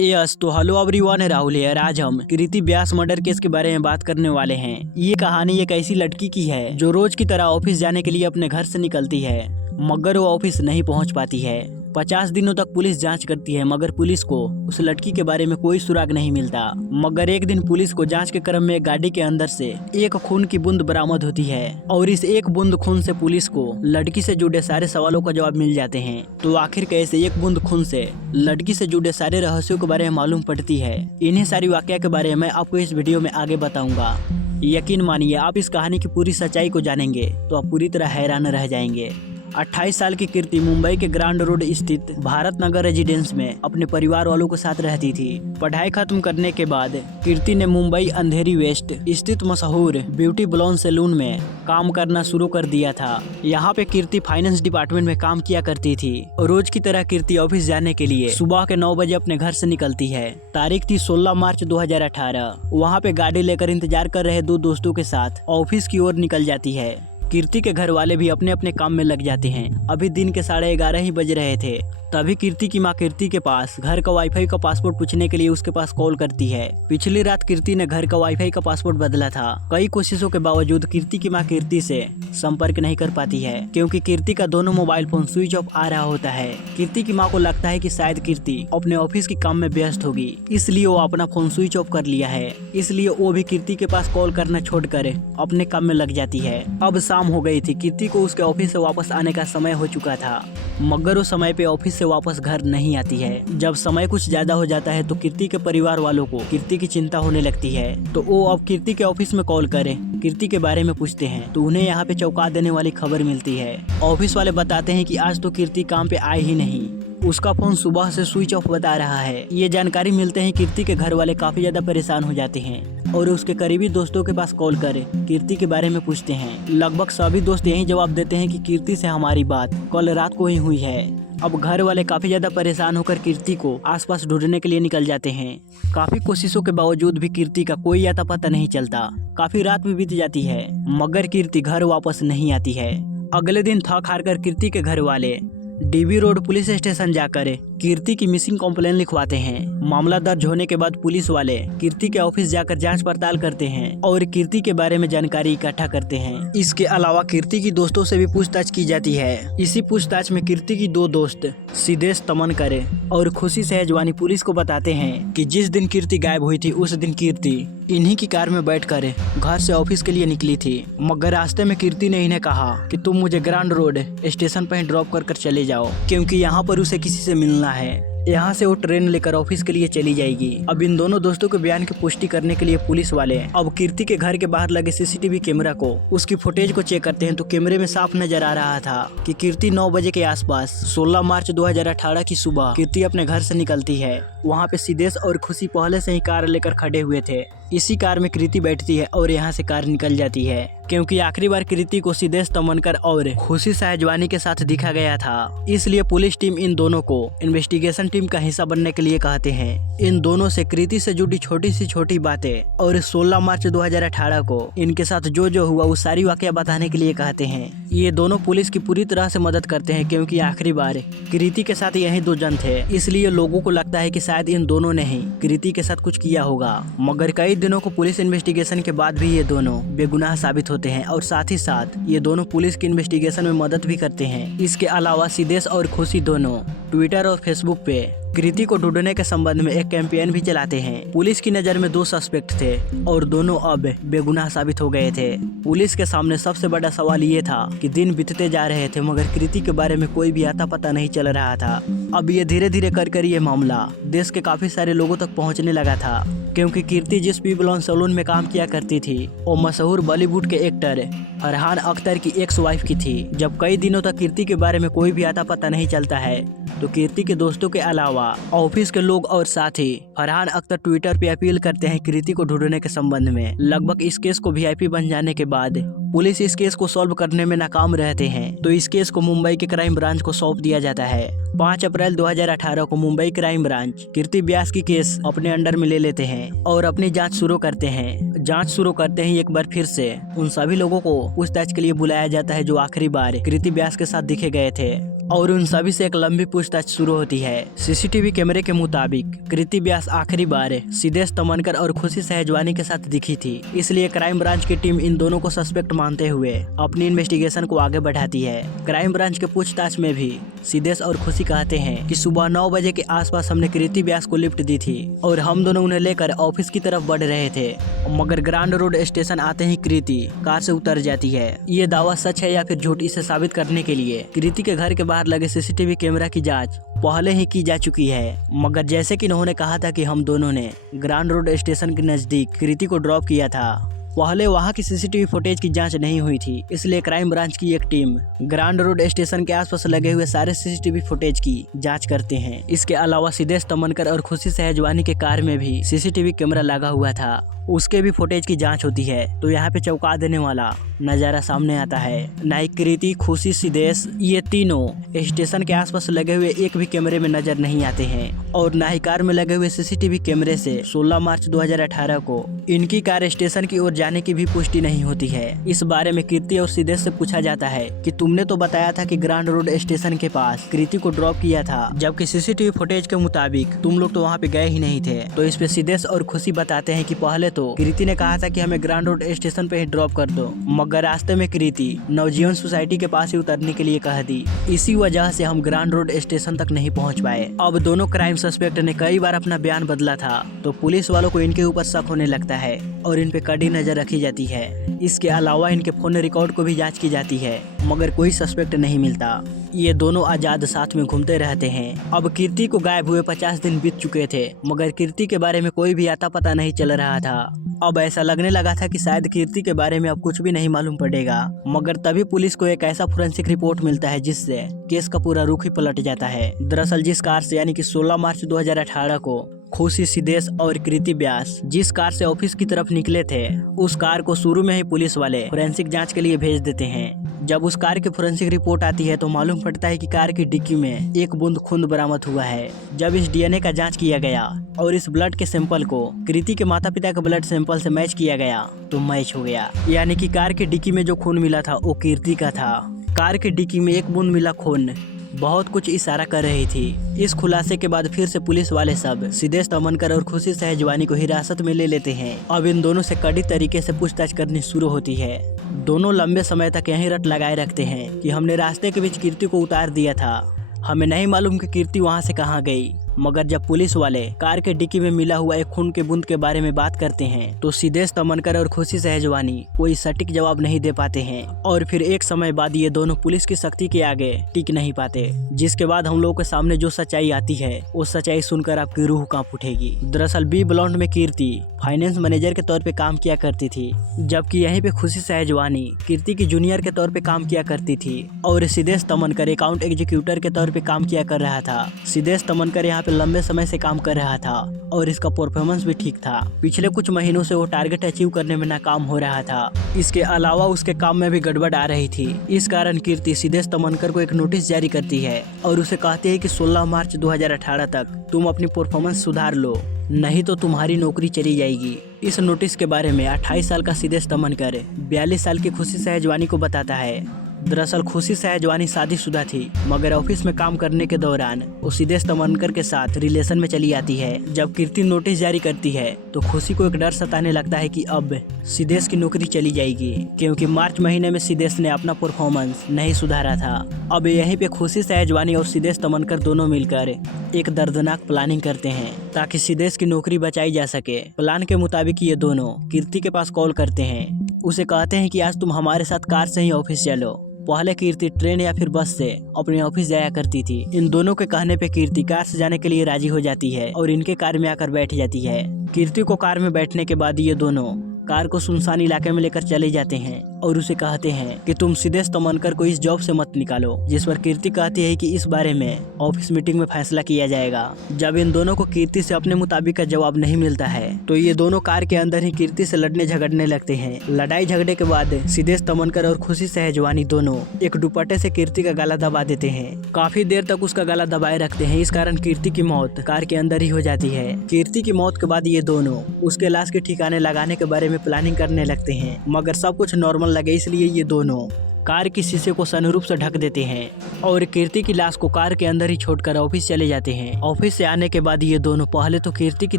Yes तो hello everyone, Rahul है। आज हम कृति व्यास मर्डर केस के बारे में बात करने वाले हैं। ये कहानी एक ऐसी लड़की की है जो रोज की तरह ऑफिस जाने के लिए अपने घर से निकलती है, मगर वो ऑफिस नहीं पहुंच पाती है। 50 दिनों तक पुलिस जांच करती है, मगर पुलिस को उस लड़की के बारे में कोई सुराग नहीं मिलता। मगर एक दिन पुलिस को जांच के क्रम में एक गाड़ी के अंदर से एक खून की बूंद बरामद होती है और इस एक बूंद खून से पुलिस को लड़की से जुड़े सारे सवालों का जवाब मिल जाते हैं। तो आखिर कैसे एक बूंद खून से लड़की से जुड़े सारे रहस्यों के बारे में मालूम पड़ती है, इन्हीं सारी वाकया के बारे में आपको इस वीडियो में आगे बताऊंगा। यकीन मानिए, आप इस कहानी की पूरी सच्चाई को जानेंगे तो आप पूरी तरह हैरान रह जाएंगे। 28 साल की कीर्ति मुंबई के ग्रांड रोड स्थित भारत नगर रेजिडेंस में अपने परिवार वालों के साथ रहती थी। पढ़ाई खत्म करने के बाद कीर्ति ने मुंबई अंधेरी वेस्ट स्थित मशहूर ब्यूटी ब्लोन सैलून में काम करना शुरू कर दिया था। यहाँ पे कीर्ति फाइनेंस डिपार्टमेंट में काम किया करती थी। रोज की तरह कीर्ति ऑफिस जाने के लिए सुबह के 9 बजे अपने घर से निकलती है। तारीख थी 16 मार्च 2018। वहाँ पे गाड़ी लेकर इंतजार कर रहे दो दोस्तों के साथ ऑफिस की ओर निकल जाती है। कीर्ति के घर वाले भी अपने अपने काम में लग जाते हैं। अभी दिन के 11:30 ही बज रहे थे। तभी कीर्ति की माँ कीर्ति के पास घर का वाईफाई का पासवर्ड पूछने के लिए उसके पास कॉल करती है। पिछली रात कीर्ति ने घर का वाईफाई का पासवर्ड बदला था। कई कोशिशों के बावजूद कीर्ति की माँ कीर्ति से संपर्क नहीं कर पाती है, क्योंकि कीर्ति का दोनों मोबाइल फोन स्विच ऑफ आ रहा होता है। कीर्ति की माँ को लगता है कि शायद कीर्ति अपने ऑफिस के काम में व्यस्त होगी, इसलिए वो अपना फोन स्विच ऑफ कर लिया है। इसलिए वो भी कीर्ति के पास कॉल करना छोड़कर अपने काम में लग जाती है। अब शाम हो गई थी। कीर्ति को उसके ऑफिस से वापस आने का समय हो चुका था, मगर वो समय पे ऑफिस से वापस घर नहीं आती है। जब समय कुछ ज्यादा हो जाता है तो कीर्ति के परिवार वालों को कीर्ति की चिंता होने लगती है। तो वो अब कीर्ति के ऑफिस में कॉल करे कीर्ति के बारे में पूछते हैं, तो उन्हें यहाँ पे चौंका देने वाली खबर मिलती है। ऑफिस वाले बताते हैं कि आज तो कीर्ति काम पे आई ही नहीं, उसका फोन सुबह से स्विच ऑफ बता रहा है। ये जानकारी मिलते ही कीर्ति के घर वाले काफी ज्यादा परेशान हो जाते हैं और उसके करीबी दोस्तों के पास कॉल कर कीर्ति के बारे में पूछते हैं। लगभग सभी दोस्त यही जवाब देते हैं कि कीर्ति से हमारी बात कल रात को ही हुई है। अब घर वाले काफी ज्यादा परेशान होकर कीर्ति को आसपास ढूंढने के लिए निकल जाते हैं। काफी कोशिशों के बावजूद भी कीर्ति का कोई आता पता नहीं चलता। काफी रात भी बीत जाती है, मगर कीर्ति घर वापस नहीं आती है। अगले दिन थक हार कर कीर्ति के घर वाले डीबी रोड पुलिस स्टेशन जाकर कीर्ति की मिसिंग कंप्लेन लिखवाते हैं। मामला दर्ज होने के बाद पुलिस वाले कीर्ति के ऑफिस जाकर जांच पड़ताल करते हैं और कीर्ति के बारे में जानकारी इकट्ठा करते हैं। इसके अलावा कीर्ति की दोस्तों से भी पूछताछ की जाती है। इसी पूछताछ में कीर्ति की दो दोस्त सिद्धेश तमनकर और खुशी सहजवानी पुलिस को बताते हैं कि जिस दिन कीर्ति गायब हुई थी उस दिन कीर्ति इन्हीं की कार में बैठकर घर से ऑफिस के लिए निकली थी। मगर रास्ते में कीर्ति ने इन्हें कहा कि तुम मुझे ग्रांड रोड स्टेशन पर ड्रॉप कर चले जाओ, क्योंकि यहाँ पर उसे किसी से मिलना है। यहाँ से वो ट्रेन लेकर ऑफिस के लिए चली जाएगी। अब इन दोनों दोस्तों के बयान की पुष्टि करने के लिए पुलिस वाले अब कीर्ति के घर के बाहर लगे सीसीटीवी कैमरा को उसकी फुटेज को चेक करते हैं। तो कैमरे में साफ नजर आ रहा था कि कीर्ति 9 बजे के आसपास 16 मार्च 2018 की सुबह कीर्ति अपने घर से निकलती है। वहाँ पे सिद्धेश और खुशी पहले से ही कार लेकर खड़े हुए थे। इसी कार में कीर्ति बैठती है और यहाँ से कार निकल जाती है, क्योंकि आखिरी बार कीर्ति को सिद्धेश तमनकर और खुशी सहजवानी के साथ दिखा गया था। इसलिए पुलिस टीम इन दोनों को इन्वेस्टिगेशन टीम का हिस्सा बनने के लिए कहते हैं। इन दोनों से कृति से जुड़ी छोटी सी छोटी बातें और 16 मार्च 2018 को इनके साथ जो जो हुआ वो सारी वाकया बताने के लिए कहते हैं। ये दोनों पुलिस की पूरी तरह से मदद करते हैं, क्योंकि आखिरी बार कृति के साथ यही दो जन थे। इसलिए लोगों को लगता है कि शायद इन दोनों ने ही कृति के साथ कुछ किया होगा। मगर कई दिनों को पुलिस इन्वेस्टिगेशन के बाद भी ये दोनों बेगुनाह साबित होते हैं और साथ ही साथ ये दोनों पुलिस की इन्वेस्टिगेशन में मदद भी करते हैं। इसके अलावा सिद्धेश और खुशी दोनों ट्विटर और फेसबुक पे कृति को ढूंढने के संबंध में एक कैंपेन भी चलाते हैं। पुलिस की नजर में 2 सस्पेक्ट थे और दोनों अब बेगुनाह साबित हो गए थे। पुलिस के सामने सबसे बड़ा सवाल ये था कि दिन बीतते जा रहे थे, मगर कृति के बारे में कोई भी आता पता नहीं चल रहा था। अब ये धीरे धीरे कर ये मामला देश के काफी सारे लोगों तक पहुँचने लगा था, क्योंकि कीर्ति जिस ब्यूटी सैलून में काम किया करती थी वो मशहूर बॉलीवुड के एक्टर फरहान अख्तर की एक्स वाइफ की थी। जब कई दिनों तक कीर्ति के बारे में कोई भी आता पता नहीं चलता है, तो कीर्ति के दोस्तों के अलावा ऑफिस के लोग और साथी फरहान अख्तर ट्विटर पे अपील करते हैं कृति को ढूंढने के संबंध में। लगभग इस केस को वीआईपी बन जाने के बाद पुलिस इस केस को सॉल्व करने में नाकाम रहते हैं, तो इस केस को मुंबई के क्राइम ब्रांच को सौंप दिया जाता है। 5 अप्रैल 2018 को मुंबई क्राइम ब्रांच कीर्ति व्यास की केस अपने अंडर में ले लेते हैं और अपनी जांच शुरू करते हैं। जांच शुरू करते ही एक बार फिर से उन सभी लोगों को पूछताछ के लिए बुलाया जाता है जो आखिरी बार कृति व्यास के साथ दिखे गए थे। और उन सभी से एक लंबी पूछताछ शुरू होती है। सीसीटीवी कैमरे के मुताबिक कृति व्यास आखिरी बार सिद्धेश तमनकर और खुशी सहजवानी के साथ दिखी थी, इसलिए क्राइम ब्रांच की टीम इन दोनों को सस्पेक्ट मानते हुए अपनी इन्वेस्टिगेशन को आगे बढ़ाती है। क्राइम ब्रांच के पूछताछ में भी सिद्धेश और खुशी कहते हैं कि सुबह 9 बजे के आसपास हमने कृति व्यास को लिफ्ट दी थी और हम दोनों उन्हें लेकर ऑफिस की तरफ बढ़ रहे थे, मगर ग्रांड रोड स्टेशन आते ही कृति कार से उतर जाती है। ये दावा सच है या फिर झूठ, इसे साबित करने के लिए कृति के घर के बाहर लगे सीसीटीवी कैमरा की जांच पहले ही की जा चुकी है, मगर जैसे कि उन्होंने कहा था कि हम दोनों ने ग्रांड रोड स्टेशन के नजदीक कृति को ड्रॉप किया था, पहले वहां की सीसीटीवी फुटेज की जांच नहीं हुई थी, इसलिए क्राइम ब्रांच की एक टीम ग्रांड रोड स्टेशन के आसपास लगे हुए सारे सीसीटीवी फुटेज की जांच करते हैं। इसके अलावा सिद्धेश तमनकर और खुशी सहजवानी के कार में भी सीसीटीवी कैमरा लगा हुआ था, उसके भी फुटेज की जांच होती है। तो यहाँ पे चौंका देने वाला नजारा सामने आता है। नाइक, कृति, खुशी, सिद्धेश ये तीनों स्टेशन के आसपास लगे हुए एक भी कैमरे में नजर नहीं आते हैं और ना ही कार में लगे हुए सीसीटीवी कैमरे से 16 मार्च 2018 को इनकी कार स्टेशन की ओर जाने की भी पुष्टि नहीं होती है। इस बारे में कृति और सिद्धेश से पूछा जाता है कि तुमने तो बताया था कि ग्रांड रोड स्टेशन के पास कृति को ड्रॉप किया था, जबकि सीसीटीवी फुटेज के मुताबिक तुम लोग तो वहाँ पे गए ही नहीं थे। तो इस पे सिद्धेश और खुशी बताते हैं कि पहले तो कृति ने कहा था कि हमें ग्रांड रोड स्टेशन पे ही ड्रॉप कर दो, मगर रास्ते में कृति नवजीवन सोसाइटी के पास ही उतरने के लिए कह दी, इसी वजह से हम ग्रांड रोड स्टेशन तक नहीं पहुंच पाए। अब दोनों क्राइम सस्पेक्ट ने कई बार अपना बयान बदला था, तो पुलिस वालों को इनके ऊपर शक होने लगता है और इन पे कड़ी नजर रखी जाती है। इसके अलावा इनके फोन रिकॉर्ड को भी जांच की जाती है, मगर कोई सस्पेक्ट नहीं मिलता। ये दोनों आजाद साथ में घूमते रहते हैं। अब कृति को गायब हुए 50 दिन बीत चुके थे, मगर कृति के बारे में कोई भी आता पता नहीं चल रहा था। अब ऐसा लगने लगा था कि शायद कृति के बारे में अब कुछ भी नहीं मालूम पड़ेगा, मगर तभी पुलिस को एक ऐसा फोरेंसिक रिपोर्ट मिलता है जिससे केस का पूरा रुख ही पलट जाता है। दरअसल जिस कार से यानी कि 16 मार्च 2018 को खुशी, सिद्धेश और कृति व्यास जिस कार से ऑफिस की तरफ निकले थे, उस कार को शुरू में ही पुलिस वाले फोरेंसिक जांच के लिए भेज देते हैं। जब उस कार की फोरेंसिक रिपोर्ट आती है तो मालूम पड़ता है कि कार की डिक्की में एक बूंद खून बरामद हुआ है। जब इस डीएनए का जांच किया गया और इस ब्लड के सैंपल को कृति के माता पिता के ब्लड सैंपल से मैच किया गया तो मैच हो गया, यानी कि कार की डिक्की में जो खून मिला था वो कृति का था। कार की डिक्की में एक बूंद मिला खून बहुत कुछ इशारा कर रही थी। इस खुलासे के बाद फिर से पुलिस वाले सब सिद्धेश तमनकर और खुशी सहजवानी को हिरासत में ले लेते हैं। अब इन दोनों से कड़ी तरीके से पूछताछ करनी शुरू होती है। दोनों लंबे समय तक यही रट लगाए रखते हैं कि हमने रास्ते के बीच कृति को उतार दिया था, हमें नहीं मालूम कि कृति वहां से कहां गई। मगर जब पुलिस वाले कार के डिक्की में मिला हुआ एक खून के बूंद के बारे में बात करते हैं तो सिद्धेश तमनकर और खुशी सहजवानी कोई सटीक जवाब नहीं दे पाते हैं और फिर एक समय बाद ये दोनों पुलिस की सख्ती के आगे टिक नहीं पाते, जिसके बाद हम लोगों के सामने जो सच्चाई आती है वो सच्चाई सुनकर आपकी रूह कांप उठेगी। दरअसल बी ब्लॉन्ड में कीर्ति फाइनेंस मैनेजर के तौर पे काम किया करती थी, जबकि यहीं पे खुशी सहजवानी कीर्ति की जूनियर के तौर पे काम किया करती थी और सिद्धेश तमनकर अकाउंट एग्जीक्यूटर के तौर पे काम किया कर रहा था। सिद्धेश तमनकर यहाँ पे लंबे समय से काम कर रहा था और इसका परफॉर्मेंस भी ठीक था। पिछले कुछ महीनों से वो टारगेट अचीव करने में नाकाम हो रहा था। इसके अलावा उसके काम में भी गड़बड़ आ रही थी। इस कारण कीर्ति सिद्धेश तमनकर को एक नोटिस जारी करती है और उसे कहती है कि 16 मार्च 2018 तक तुम अपनी परफॉर्मेंस सुधार लो, नहीं तो तुम्हारी नौकरी चली जाएगी। इस नोटिस के बारे में 28 साल का सिद्धेश तमनकर 42 साल की खुशी सहजवानी को बताता है। दरअसल खुशी सहजवानी शादीशुदा थी, मगर ऑफिस में काम करने के दौरान वो सिद्धेश तमनकर के साथ रिलेशन में चली आती है। जब कीर्ति नोटिस जारी करती है तो खुशी को एक डर सताने लगता है कि अब सिद्धेश की नौकरी चली जाएगी, क्योंकि मार्च महीने में सिद्धेश ने अपना परफॉर्मेंस नहीं सुधारा था। अब यहीं पे खुशी सहजवानी और सिद्धेश तमनकर दोनों मिलकर एक दर्दनाक प्लानिंग करते हैं ताकि सिद्धेश की नौकरी बचाई जा सके। प्लान के मुताबिक ये दोनों कीर्ति के पास कॉल करते हैं, उसे कहते हैं कि आज तुम हमारे साथ कार से ही ऑफिस चलो। पहले कीर्ति ट्रेन या फिर बस से अपने ऑफिस जाया करती थी। इन दोनों के कहने पे कीर्ति कार से जाने के लिए राजी हो जाती है और इनके कार में आकर बैठ जाती है। कीर्ति को कार में बैठने के बाद ये दोनों कार को सुनसान इलाके में लेकर चले जाते हैं और उसे कहते हैं कि तुम सिद्धेश तमनकर को इस जॉब से मत निकालो, जिस पर कीर्ति कहती है कि इस बारे में ऑफिस मीटिंग में फैसला किया जाएगा। जब इन दोनों को कीर्ति से अपने मुताबिक का जवाब नहीं मिलता है तो ये दोनों कार के अंदर ही कीर्ति से लड़ने झगड़ने लगते हैं। लड़ाई झगड़े के बाद सिद्धेश तमनकर और खुशी सहजवानी दोनों एक दुपट्टे से कीर्ति का गला दबा देते हैं। काफी देर तक उसका गला दबाए रखते हैं। इस कारण कीर्ति की मौत कार के अंदर ही हो जाती है। कीर्ति की मौत के बाद ये दोनों उसके लाश के ठिकाने लगाने के बारे में प्लानिंग करने लगते हैं, मगर सब कुछ नॉर्मल लगे इसलिए ये दोनों कार के शीशे को सनरूफ से ढक देते हैं और कीर्ति की लाश को कार के अंदर ही छोड़कर ऑफिस चले जाते हैं। ऑफिस से आने के बाद ये दोनों पहले तो कीर्ति की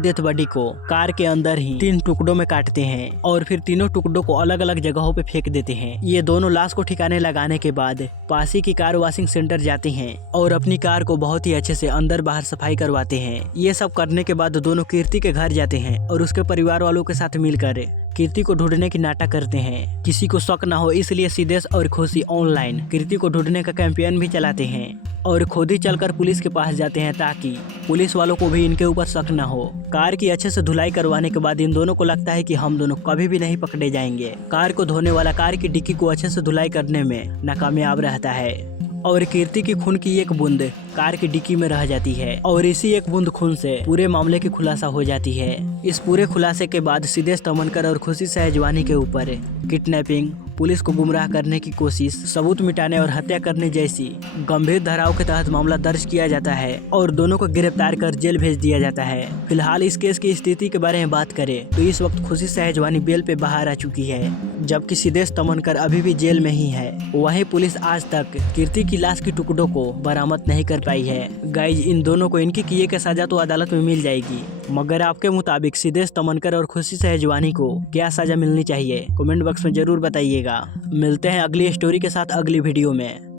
डेथ बॉडी को कार के अंदर ही 3 टुकड़ों में काटते हैं और फिर तीनों टुकड़ों को अलग अलग जगहों पे फेंक देते हैं। ये दोनों लाश को ठिकाने लगाने के बाद पास ही की कार वॉशिंग सेंटर जाते हैं और अपनी कार को बहुत ही अच्छे से अंदर बाहर सफाई करवाते हैं। ये सब करने के बाद दोनों कीर्ति के घर जाते हैं और उसके परिवार वालों के साथ मिलकर कीर्ति को ढूंढने की नाटक करते हैं। किसी को शक न हो इसलिए सिद्धेश और खुशी ऑनलाइन कीर्ति को ढूंढने का कैंपेन भी चलाते हैं और खुद ही चलकर पुलिस के पास जाते हैं ताकि पुलिस वालों को भी इनके ऊपर शक न हो। कार की अच्छे से धुलाई करवाने के बाद इन दोनों को लगता है कि हम दोनों कभी भी नहीं पकड़े जाएंगे। कार को धोने वाला कार की डिक्की को अच्छे से धुलाई करने में नाकामयाब रहता है और कीर्ति की खून की एक बूंद कार की डिक्की में रह जाती है और इसी एक बूंद खून से पूरे मामले की खुलासा हो जाती है। इस पूरे खुलासे के बाद सिद्धेश तमनकर और खुशी सहजवानी के ऊपर किडनैपिंग, पुलिस को गुमराह करने की कोशिश, सबूत मिटाने और हत्या करने जैसी गंभीर धाराओं के तहत मामला दर्ज किया जाता है और दोनों को गिरफ्तार कर जेल भेज दिया जाता है। फिलहाल इस केस की स्थिति के बारे में बात करें तो इस वक्त खुशी सहजवानी बेल पे बाहर आ चुकी है जबकि सिद्धेश तमनकर अभी भी जेल में ही है। वहीं पुलिस आज तक कीर्ति की लाश के टुकड़ों को बरामद नहीं कर पाई है। गाइज, इन दोनों को इनकी किए के सजा तो अदालत में मिल जाएगी, मगर आपके मुताबिक सिद्धेश तमनकर और खुशी सहजवानी को क्या सजा मिलनी चाहिए? कमेंट बॉक्स में जरूर बताइएगा। मिलते हैं अगली स्टोरी के साथ अगली वीडियो में।